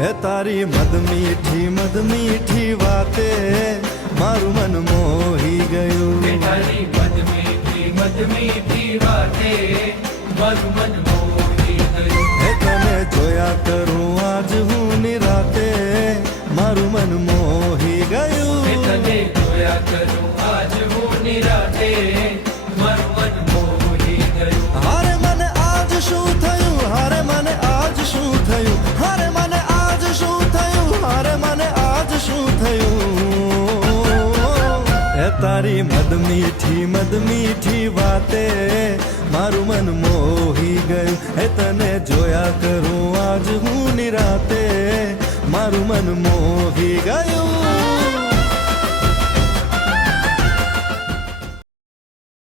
હે તારી મદ મીઠી વાતે મારું મન મોહી ગયું. તારી મદ મીઠી વાતે મારું મન મોહી ગયું. હે તને જોયા કરું આજ હું નિરાતે મારું મન મોહી ગયું. તને જોયા કરું આજ હું નિરાતે મારું મન મોહી ગયું. હારે મને આજ શું થયું, હારે મને આજ શું થયું, હારે મને આજ શું થયું, હારે મને આજ શું થયું. હે તારી મદ મીઠી વાતે મારું મન મોહી ગયું. હે તને જોયા કરું આજ હું નિરાતે મારું મન મોહી ગયું.